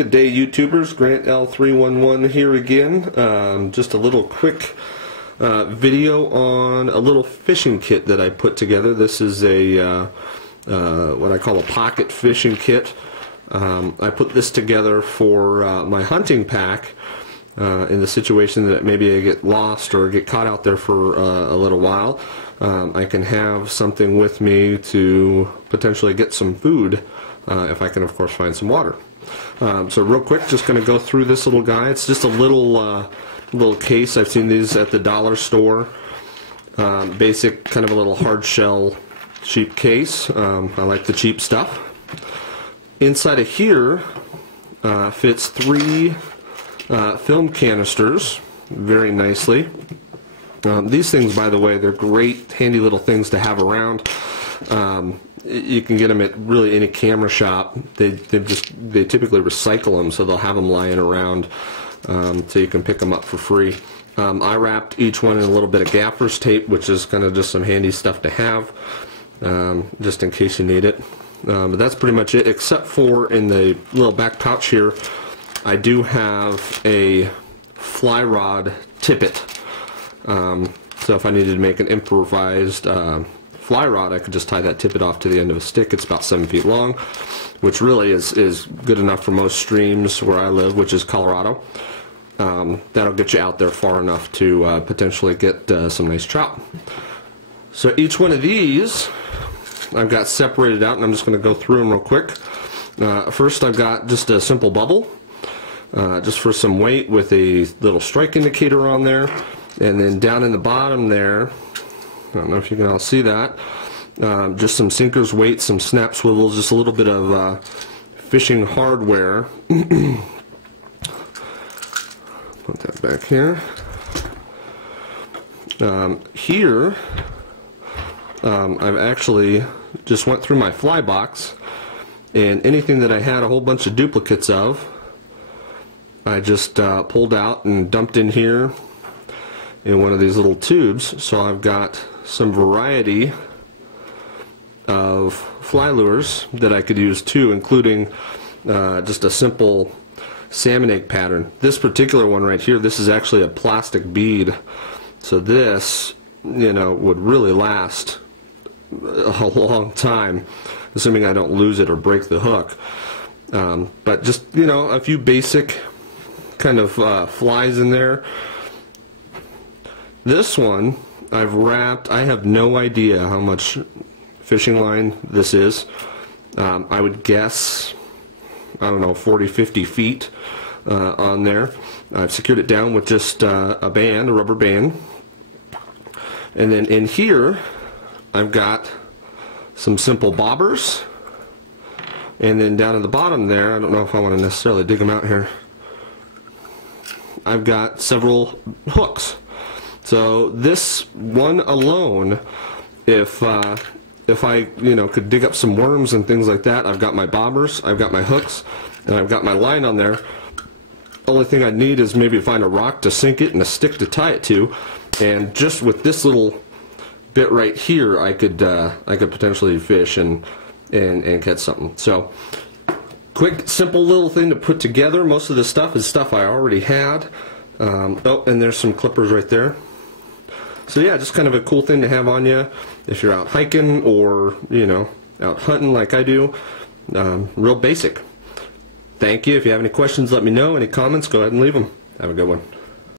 Good day, YouTubers. Grant L311 here again. Just a little quick video on a little fishing kit that I put together. This is a what I call a pocket fishing kit. I put this together for my hunting pack in the situation that maybe I get lost or get caught out there for a little while. I can have something with me to potentially get some food if I can, of course, find some water. So real quick, just going to go through this little guy. It's just a little case. I've seen these at the dollar store. Basic, kind of a little hard shell, cheap case. I like the cheap stuff. Inside of here fits 3 film canisters very nicely. These things, by the way, they're great, handy little things to have around. You can get them at really any camera shop. They typically recycle them, so they'll have them lying around, so you can pick them up for free. I wrapped each one in a little bit of gaffer's tape, which is kind of just some handy stuff to have, just in case you need it. But that's pretty much it, except for in the little back pouch here, I do have a fly rod tippet. So if I needed to make an improvised fly rod, I could just tie that tippet off to the end of a stick. It's about 7 feet long, which really is good enough for most streams where I live, which is Colorado. That'll get you out there far enough to potentially get some nice trout. So each one of these I've got separated out, and I'm just going to go through them real quick. First, I've got just a simple bubble, just for some weight, with a little strike indicator on there. And then down in the bottom there, I don't know if you can all see that, just some sinkers, weights, some snap swivels, just a little bit of fishing hardware. Put that back here. Here, I've actually just went through my fly box, and anything that I had a whole bunch of duplicates of, I just pulled out and dumped in here in one of these little tubes. So I've got some variety of fly lures that I could use too, including just a simple salmon egg pattern. This particular one right here, this is actually a plastic bead, so this, you know, would really last a long time, assuming I don't lose it or break the hook. But just, you know, a few basic kind of flies in there. This one I've wrapped, I have no idea how much fishing line this is. I would guess, I don't know, 40-50 feet on there. I've secured it down with just a band, a rubber band. And then in here I've got some simple bobbers. And then down at the bottom there, I don't know if I want to necessarily dig them out here, I've got several hooks. So this one alone, if I, you know, could dig up some worms and things like that, I've got my bobbers, I've got my hooks, and I've got my line on there. Only thing I'd need is maybe find a rock to sink it and a stick to tie it to, and just with this little bit right here, I could potentially fish and catch something. So quick, simple little thing to put together. Most of this stuff is stuff I already had. Oh, and there's some clippers right there. So yeah, just kind of a cool thing to have on you if you're out hiking or, you know, out hunting like I do. Real basic. Thank you. If you have any questions, let me know. Any comments, go ahead and leave them. Have a good one.